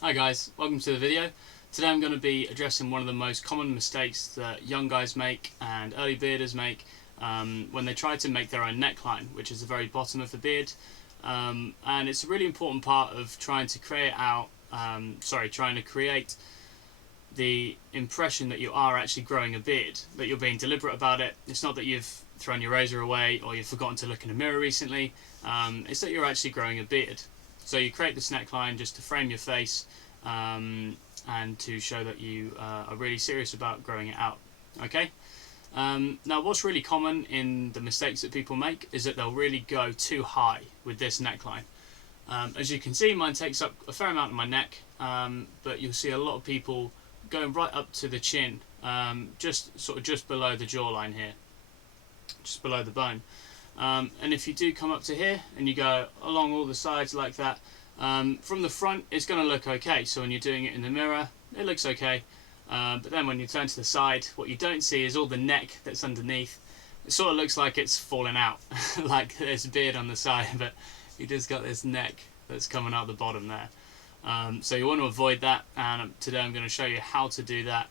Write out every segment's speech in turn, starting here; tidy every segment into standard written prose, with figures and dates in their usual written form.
Hi guys, welcome to the video. Today I'm going to be addressing one of the most common mistakes that young guys make and early bearders make when they try to make their own neckline, which is the very bottom of the beard. And it's a really important part of trying to create the impression that you are actually growing a beard, that you're being deliberate about it. It's not that you've thrown your razor away or you've forgotten to look in a mirror recently. It's that you're actually growing a beard. So you create this neckline just to frame your face and to show that you are really serious about growing it out. Okay. Now what's really common in the mistakes that people make is that they'll really go too high with this neckline. As you can see, mine takes up a fair amount of my neck, but you'll see a lot of people going right up to the chin, just below the jawline here, just below the bone. And if you do come up to here and you go along all the sides like that, from the front it's going to look okay. So when you're doing it in the mirror, it looks okay. But then when you turn to the side, what you don't see is all the neck that's underneath. It sort of looks like it's falling out, like there's a beard on the side, but you just got this neck that's coming out the bottom there. So you want to avoid that, and today I'm going to show you how to do that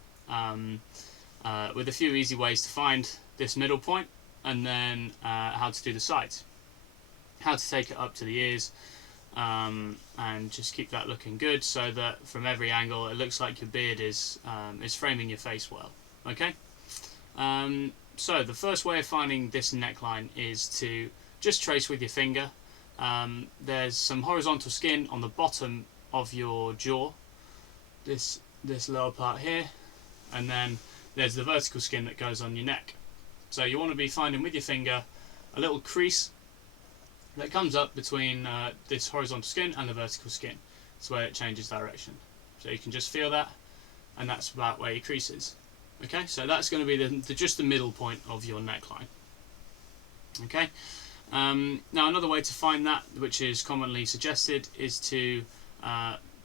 with a few easy ways to find this middle point, and then how to do the sides, how to take it up to the ears, and just keep that looking good so that from every angle it looks like your beard is framing your face well. Okay. So the first way of finding this neckline is to just trace with your finger. There's some horizontal skin on the bottom of your jaw, this lower part here, and then there's the vertical skin that goes on your neck. So you want to be finding with your finger a little crease that comes up between this horizontal skin and the vertical skin. It's where it changes direction. So you can just feel that, and that's about where your crease is. Okay, so that's going to be just the middle point of your neckline. Okay. Now another way to find that, which is commonly suggested, is to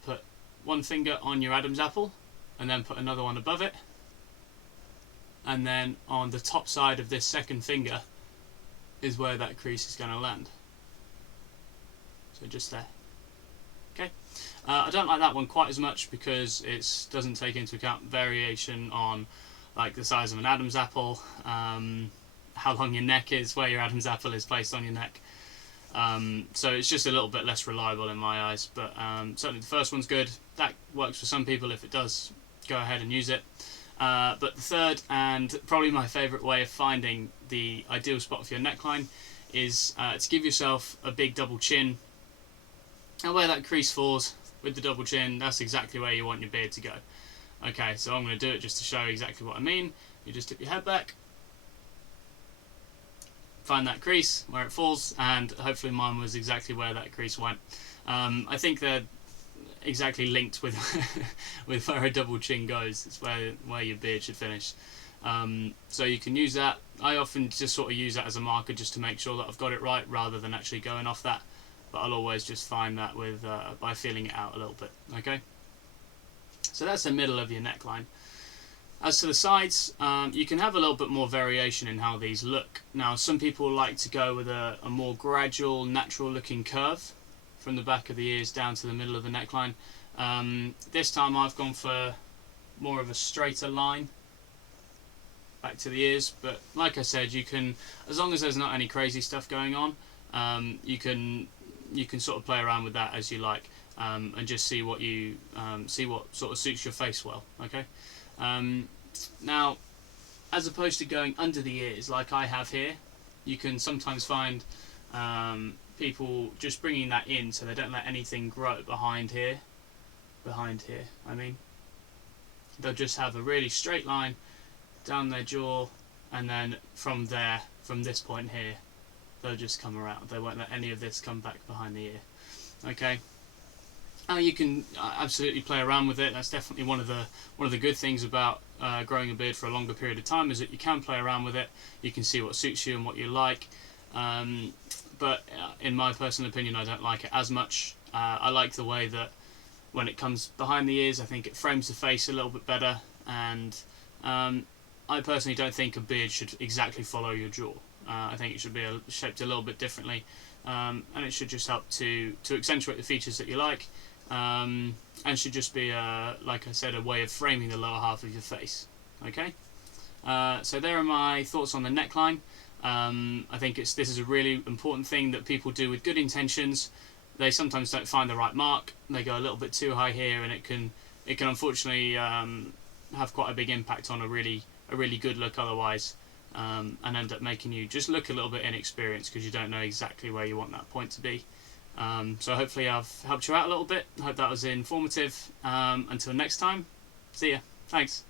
put one finger on your Adam's apple and then put another one above it, and then on the top side of this second finger is where that crease is going to land. So just there. Okay. I don't like that one quite as much because it doesn't take into account variation on like the size of an Adam's apple, how long your neck is, where your Adam's apple is placed on your neck. So it's just a little bit less reliable in my eyes, but certainly the first one's good. That works for some people. If it does, go ahead and use it. But the third, and probably my favourite way of finding the ideal spot for your neckline, is to give yourself a big double chin, and where that crease falls with the double chin, that's exactly where you want your beard to go. Okay, so I'm going to do it just to show exactly what I mean. You just tip your head back, find that crease where it falls, and hopefully mine was exactly where that crease went. I think they're exactly linked with with where a double chin goes. It's where your beard should finish. So you can use that. I often just sort of use that as a marker just to make sure that I've got it right, rather than actually going off that. But I'll always just find that with by feeling it out a little bit. Okay. So that's the middle of your neckline. As to the sides, you can have a little bit more variation in how these look. Now, some people like to go with a more gradual, natural-looking curve from the back of the ears down to the middle of the neckline. This time I've gone for more of a straighter line back to the ears, but like I said, you can, as long as there's not any crazy stuff going on, you can sort of play around with that as you like, and just see what sort of suits your face well. Okay. Now, as opposed to going under the ears like I have here, you can sometimes find people just bringing that in so they don't let anything grow behind here, I mean. They'll just have a really straight line down their jaw, and then from this point here, they'll just come around. They won't let any of this come back behind the ear. Okay. You can absolutely play around with it. That's definitely one of the good things about growing a beard for a longer period of time, is that you can play around with it. You can see what suits you and what you like. But in my personal opinion, I don't like it as much. I like the way that when it comes behind the ears, I think it frames the face a little bit better. And I personally don't think a beard should exactly follow your jaw. I think it should be shaped a little bit differently, and it should just help to accentuate the features that you like, and should just be like I said, a way of framing the lower half of your face. Okay, so there are my thoughts on the neckline. I think this is a really important thing that people do with good intentions. They sometimes don't find the right mark. They go a little bit too high here, and it can unfortunately have quite a big impact on a really good look otherwise, and end up making you just look a little bit inexperienced because you don't know exactly where you want that point to be. So hopefully I've helped you out a little bit. I hope that was informative. Until next time, see ya. Thanks.